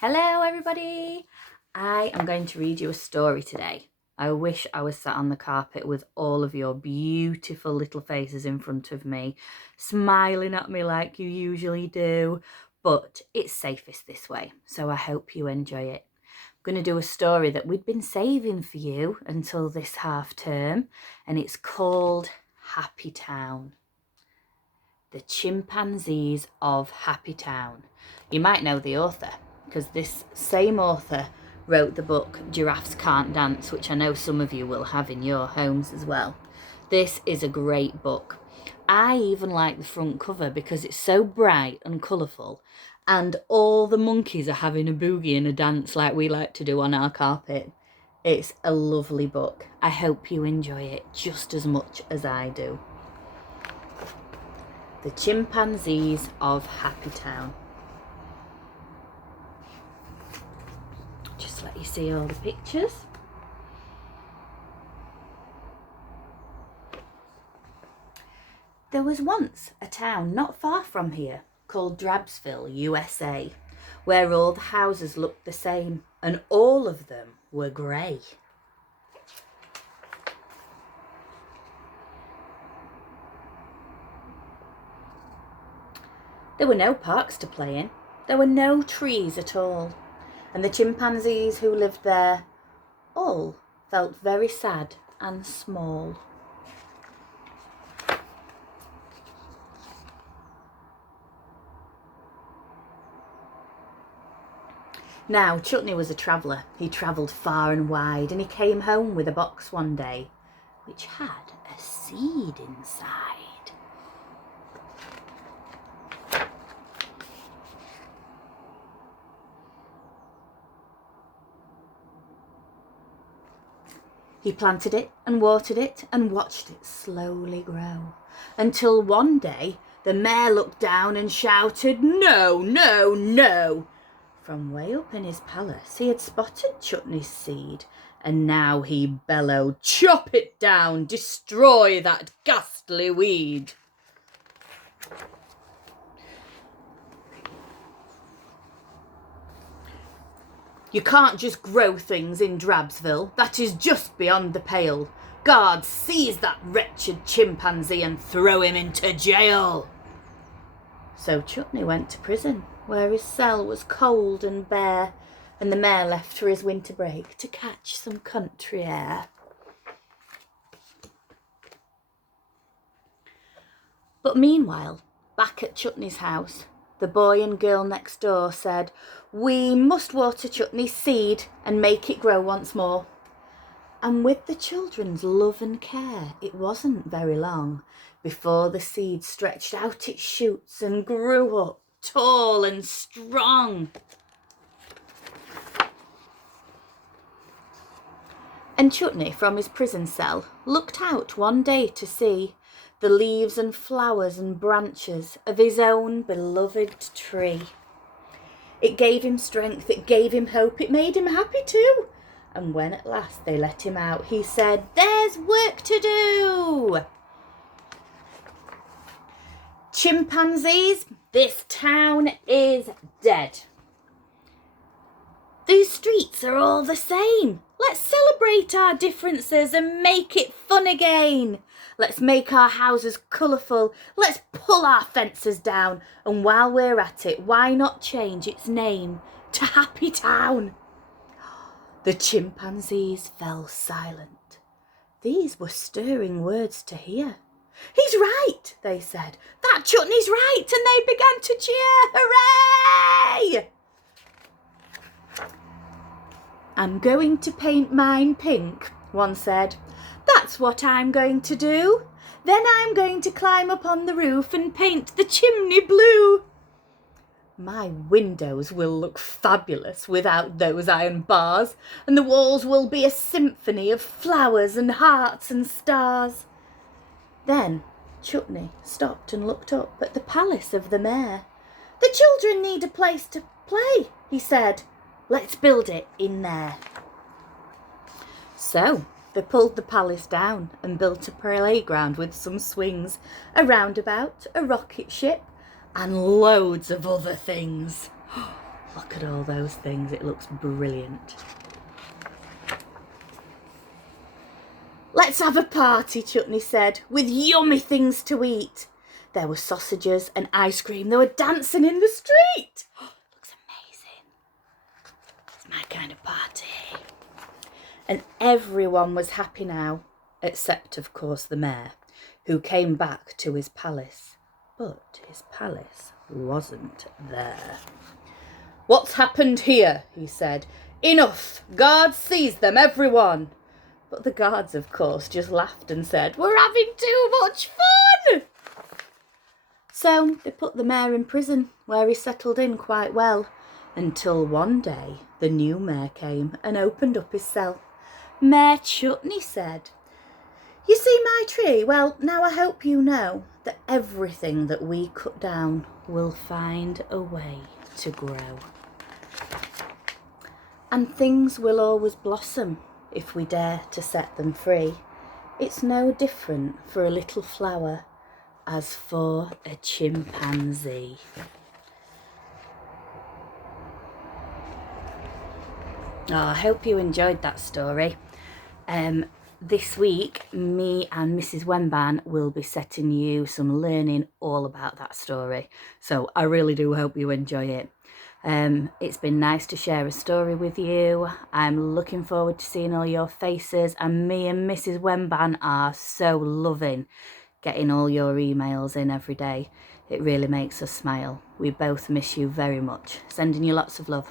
Hello everybody! I am going to read you a story today. I wish I was sat on the carpet with all of your beautiful little faces in front of me, smiling at me like you usually do, but it's safest this way, so I hope you enjoy it. I'm going to do a story that we'd been saving for you until this half term, and it's called Happy Town. The Chimpanzees of Happy Town. You might know the author, because this same author wrote the book Giraffes Can't Dance, which I know some of you will have in your homes as well. This is a great book. I even like the front cover because it's so bright and colourful, and all the monkeys are having a boogie and a dance like we like to do on our carpet. It's a lovely book. I hope you enjoy it just as much as I do. The Chimpanzees of Happy Town. Just let you see all the pictures. There was once a town not far from here called Drabsville, USA, where all the houses looked the same and all of them were grey. There were no parks to play in. There were no trees at all. And the chimpanzees who lived there all felt very sad and small. Now, Chutney was a traveller. He travelled far and wide, and he came home with a box one day, which had a seed inside. He planted it and watered it and watched it slowly grow, until one day the mayor looked down and shouted, "No, no, no!" From way up in his palace he had spotted Chutney's seed, and now he bellowed, "Chop it down, destroy that ghastly weed." You can't just grow things in Drabsville. That is just beyond the pale. Guard, seize that wretched chimpanzee and throw him into jail. So Chutney went to prison, where his cell was cold and bare, and the mayor left for his winter break to catch some country air. But meanwhile, back at Chutney's house, the boy and girl next door said, "We must water Chutney's seed and make it grow once more." And with the children's love and care, it wasn't very long before the seed stretched out its shoots and grew up tall and strong. And Chutney, from his prison cell, looked out one day to see the leaves and flowers and branches of his own beloved tree. It gave him strength, it gave him hope, it made him happy too. And when at last they let him out, he said, "There's work to do. Chimpanzees, this town is dead. These streets are all the same. Let's celebrate our differences and make it fun again. Let's make our houses colourful. Let's pull our fences down. And while we're at it, why not change its name to Happy Town?" The chimpanzees fell silent. These were stirring words to hear. "He's right," they said. "That Chutney's right." And they began to cheer. Hooray! "I'm going to paint mine pink," one said. "That's what I'm going to do. Then I'm going to climb up on the roof and paint the chimney blue. My windows will look fabulous without those iron bars, and the walls will be a symphony of flowers and hearts and stars." Then Chutney stopped and looked up at the palace of the mayor. "The children need a place to play," he said. "Let's build it in there." So they pulled the palace down and built a playground with some swings, a roundabout, a rocket ship, and loads of other things. Look Look at all those things. It looks brilliant. "Let's have a party," Chutney said, "with yummy things to eat." There were sausages and ice cream. They were dancing in the street. Oh, looks amazing. It's my kind of party. And everyone was happy now, except, of course, the mayor, who came back to his palace. But his palace wasn't there. "What's happened here?" he said. "Enough! Guards, seize them, everyone!" But the guards, of course, just laughed and said, "We're having too much fun!" So they put the mayor in prison, where he settled in quite well, until one day the new mayor came and opened up his cell. Mayor Chutney said, "You see my tree? Well, now I hope you know that everything that we cut down will find a way to grow. And things will always blossom if we dare to set them free. It's no different for a little flower as for a chimpanzee." Oh, I hope you enjoyed that story. This week, me and Mrs. Wemban will be setting you some learning all about that story. So I really do hope you enjoy it. It's been nice to share a story with you. I'm looking forward to seeing all your faces, and me and Mrs. Wemban are so loving getting all your emails in every day. It really makes us smile. We both miss you very much. Sending you lots of love.